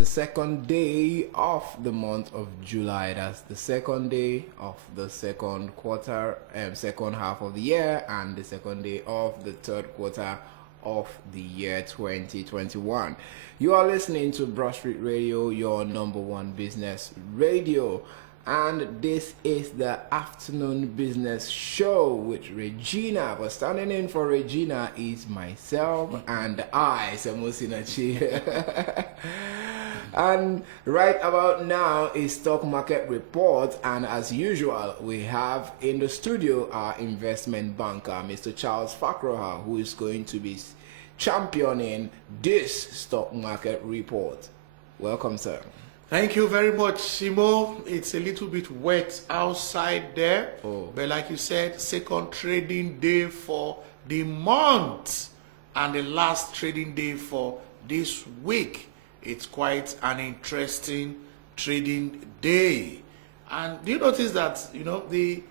the second day of the month of July. That's the second day of the second quarter, second half of the year, and the second day of the third quarter of the year 2021. You are listening to Broad Street Radio, your number one business radio. And this is the afternoon business show with Regina. But standing in for Regina is myself and I, Samosinachi. And right about now is stock market report, and as usual we have in the studio our investment banker, Mr. Charles Fakroha, who is going to be championing this stock market report. Welcome, sir. Thank you very much, Simo. It's a little bit wet outside there, but like you said, second trading day for the month and the last trading day for this week. It's quite an interesting trading day. And do you notice that, the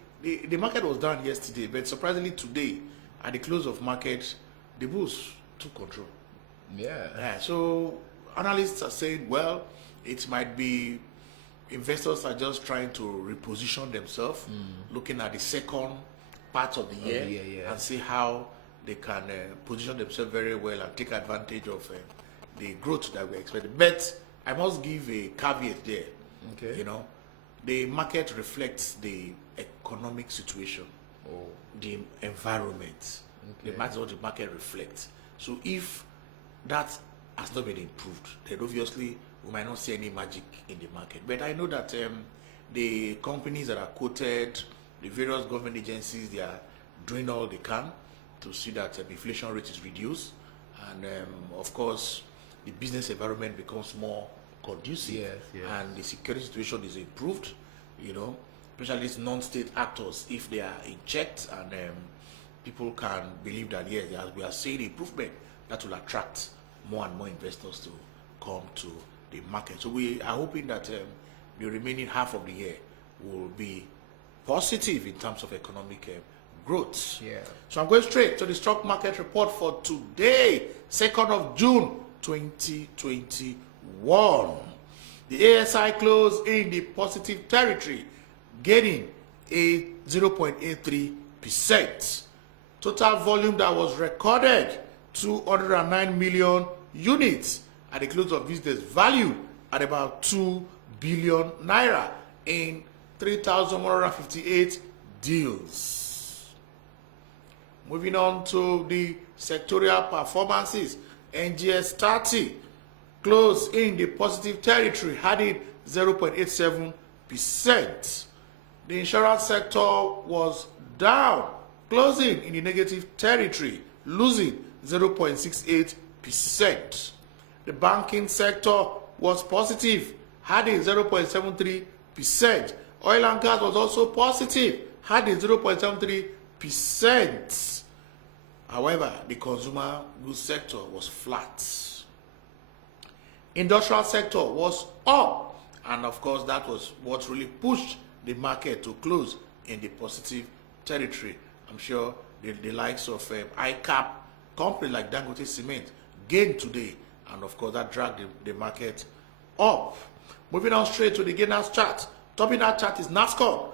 market was down yesterday, but surprisingly today, at the close of market, the bulls took control. Yeah. So analysts are saying, well, it might be investors are just trying to reposition themselves, looking at the second part of the year and see how they can position themselves very well and take advantage of the growth that we're expecting. But I must give a caveat there. Okay. The market reflects the economic situation, the environment. Okay. That's what the market reflects. So if that has not been improved, then obviously we might not see any magic in the market. But I know that the companies that are quoted, the various government agencies, they are doing all they can to see that the inflation rate is reduced. And of course, the business environment becomes more conducive. Yes. And the security situation is improved, especially these non-state actors, if they are in checks and people can believe that, yes, we are seeing improvement, that will attract more and more investors to come to the market. So we are hoping that the remaining half of the year will be positive in terms of economic growth. Yeah. So I'm going straight to the stock market report for today, 2nd of June 2021. The ASI closed in the positive territory, gaining a 0.83%. Total volume that was recorded 209 million units at the close of business, valued at about 2 billion naira in 3,158 deals. Moving on to the sectorial performances, NGS 30 closed in the positive territory, adding 0.87%. The insurance sector was down, closing in the negative territory, losing 0.68%. The banking sector was positive, adding 0.73%. Oil and gas was also positive, adding 0.73%. However, the consumer goods sector was flat. Industrial sector was up, and of course that was what really pushed the market to close in the positive territory. I'm sure the likes of ICAP, companies like Dangote Cement, gained today, and of course that dragged the market up. Moving on straight to the gainers chart. Topping that chart is NASCOM,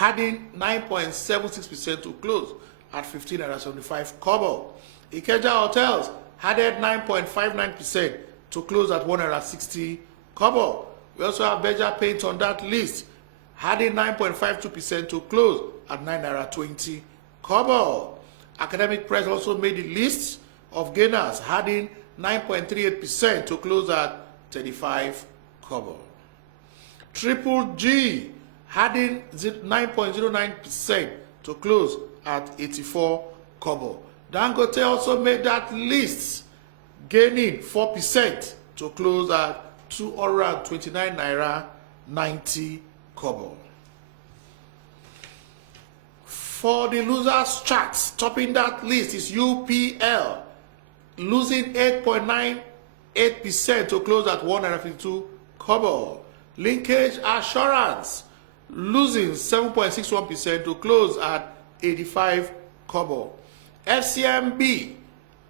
adding 9.76% to close at 15.75 kobo. Ikeja Hotels added 9.59% to close at 160 kobo. We also have Beja Paint on that list, adding 9.52% to close at 9.20 kobo. Academic Press also made the list of gainers, adding 9.38% to close at 35 kobo. Triple G adding 9.09% to close at 84 kobo. Dangote also made that list, gaining 4% to close at 229 naira 90 kobo. For the losers chart, topping that list is UPL, losing 8.98% to close at 152 kobo. Linkage Assurance losing 7.61% to close at 85 kobo. FCMB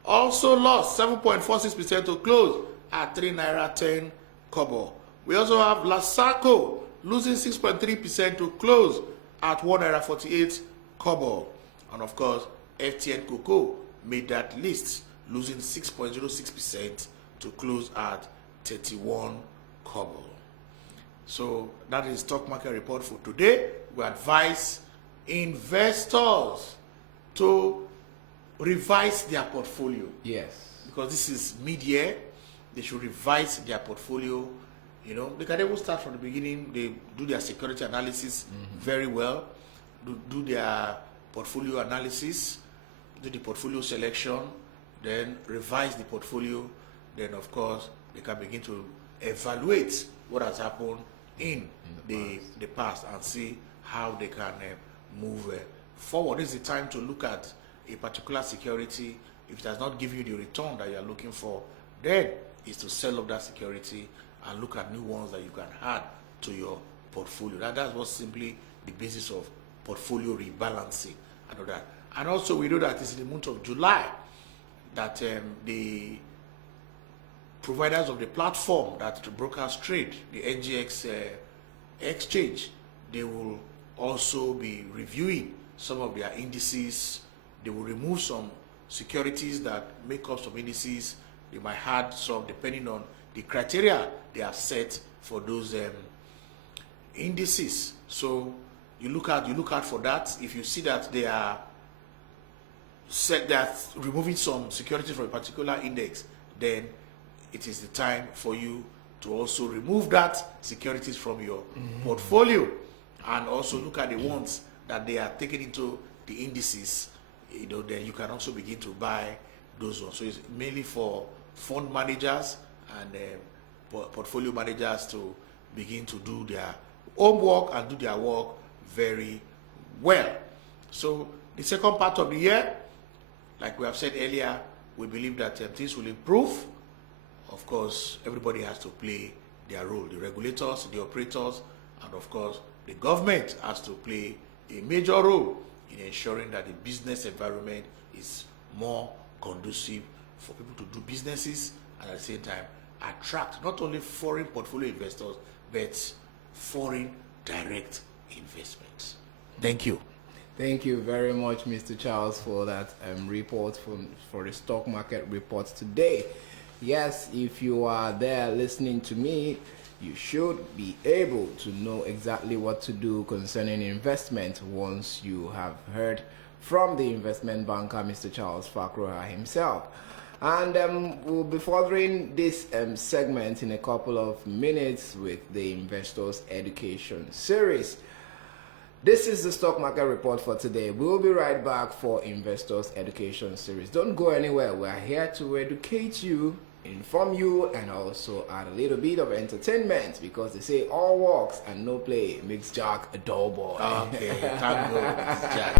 also lost 7.46% to close at 3 naira 10 kobo. We also have Lasaco losing 6.3% to close at $1.48 kobo. And of course, FTN Cocoa made that list, losing 6.06% to close at 31 kobo. So that is stock market report for today. We advise investors to revise their portfolio. Yes. Because this is mid-year, they should revise their portfolio. You know, they can even start from the beginning. They do their security analysis very well, do their portfolio analysis, do the portfolio selection, then revise the portfolio. Then, of course, they can begin to evaluate what has happened in the past and see how they can move forward. This is the time to look at a particular security. If it has not given you the return that you are looking for, then it's to sell off that security and look at new ones that you can add to your portfolio. That's what's simply the basis of portfolio rebalancing and all that. And also we know that it's in the month of July that the providers of the platform that the brokers trade, the NGX exchange, they will also be reviewing some of their indices. They will remove some securities that make up some indices. They might add some depending on the criteria they have set for those indices. So you look out for that. If you see that they are removing some securities from a particular index, then it is the time for you to also remove that securities from your portfolio, and also look at the ones that they are taken into the indices. You know, then you can also begin to buy those ones. So it's mainly for fund managers and portfolio managers to begin to do their homework and do their work very well. So the second part of the year, like we have said earlier, we believe that things will improve. Of course, everybody has to play their role. The regulators, the operators, and of course, the government has to play a major role in ensuring that the business environment is more conducive for people to do businesses, and at the same time attract not only foreign portfolio investors but foreign direct investments. Thank you. Thank you very much, Mr. Charles, for that report for the stock market report today. Yes, if you are there listening to me, you should be able to know exactly what to do concerning investment once you have heard from the investment banker, Mr. Charles Fakroha himself. And we'll be furthering this segment in a couple of minutes with the Investors Education Series. This is the stock market report for today. We'll be right back for Investors Education Series. Don't go anywhere. We're here to educate you, inform you, and also add a little bit of entertainment, because they say all works and no play makes Jack a dull boy. Okay, thank God, Jack.